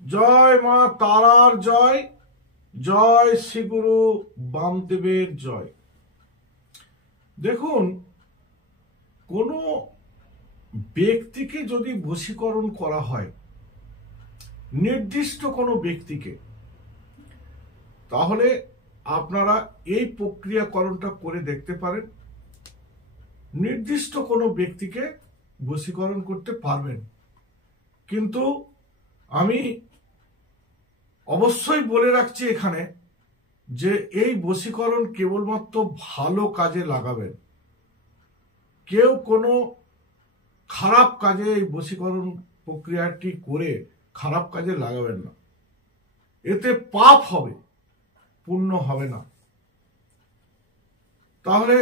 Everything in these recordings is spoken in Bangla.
জয় মা তারার জয়, জয় শ্রীগুরু বামদেবের জয়। দেখুন, কোনো ব্যক্তিকে যদি বশীকরণ করা হয়, নির্দিষ্ট কোনো ব্যক্তিকে, তাহলে আপনারা এই প্রক্রিয়াকরণটা করে দেখতে পারেন। নির্দিষ্ট কোনো ব্যক্তিকে বশীকরণ করতে পারবেন, কিন্তু আমি অবশ্যই বলে রাখছি এখানে যে এই বশীকরণ কেবলমাত্র ভালো কাজে লাগাবেন। কেউ কোনো খারাপ কাজে এই বশীকরণ প্রক্রিয়াটি করে খারাপ কাজে লাগাবেন না। এতে পাপ হবে, পুণ্য হবে না। তাহলে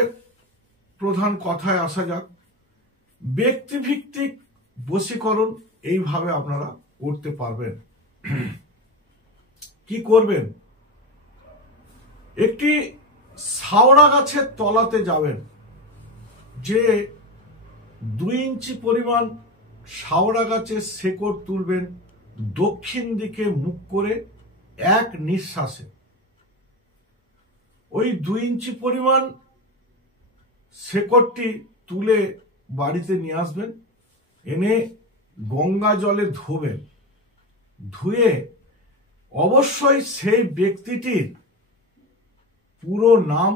প্রধান কথায় আসা যাক। ব্যক্তিভিত্তিক বশীকরণ এইভাবে আপনারা করতে পারবেন। কি করবেন? একটি শাওড়া গাছের তলাতে যাবেন, যে 2 ইঞ্চি পরিমাণ শাওড়া গাছের শেকড় তুলবেন, দক্ষিণ দিকে মুখ করে এক নিঃশ্বাসে। ওই 2 ইঞ্চি পরিমাণ শেকড়টি তুলে বাড়িতে নিয়ে আসবেন, এনে গঙ্গা জলে ধোবেন। ধুয়ে অবশ্যই সেই ব্যক্তিটির পুরো নাম,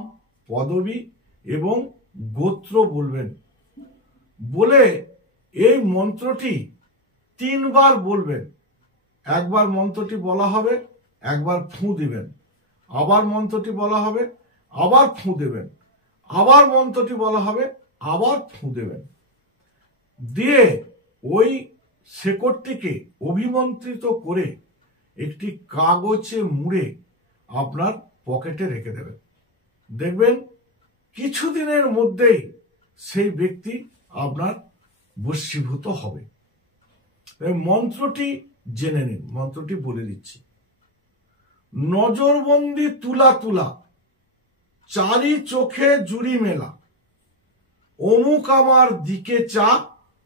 পদবী এবং গোত্র বলবেন। বলে এই মন্ত্রটি 3 বার বলবেন। একবার মন্ত্রটি বলা হবে, একবার ফুঁ দিবেন। আবার মন্ত্রটি বলা হবে, আবার ফুঁ দেবেন। আবার মন্ত্রটি বলা হবে, আবার ফুঁ দেবেন। দিয়ে ওই শেকড়টিকে অভিমন্ত্রিত করে একটি কাগজে মুড়ে আপনার পকেটে রেখে দেবেন। দেখবেন কিছুদিনের মধ্যেই সেই ব্যক্তি আপনার বশীভূত হবে। মন্ত্রটি জেনে নিন, মন্ত্রটি বলে দিচ্ছি। নজরবন্দি তুলা তুলা, চারি চোখে জুড়ি মেলা, অমুক আমার দিকে চা।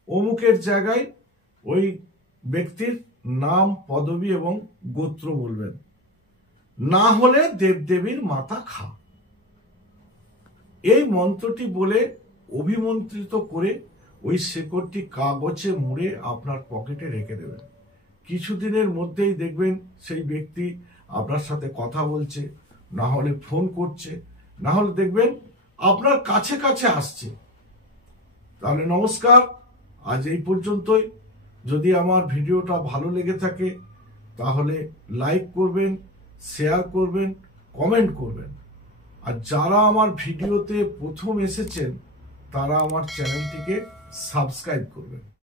অমুকের জায়গায় ওই ব্যক্তির নাম, পদবী এবং গোত্র বলবেন। না হলে দেবদেবীর মাথা খা। এই মন্ত্রটি বলে অভিমন্ত্রিত করে ওই শেকড়টি কাগজে মুড়ে আপনার পকেটে রেখে দেবেন। কিছুদিনের মধ্যেই দেখবেন সেই ব্যক্তি আপনার সাথে কথা বলছে, না হলে ফোন করছে, না হলে দেখবেন আপনার কাছে কাছে আসছে। তাহলে নমস্কার, আজ এই পর্যন্তই। যদি আমার ভিডিওটা ভালো লেগে থাকে তাহলে লাইক করবেন, শেয়ার করবেন, কমেন্ট করবেন। আর যারা আমার ভিডিওতে প্রথম এসেছেন তারা আমার চ্যানেলটিকে সাবস্ক্রাইব করবেন।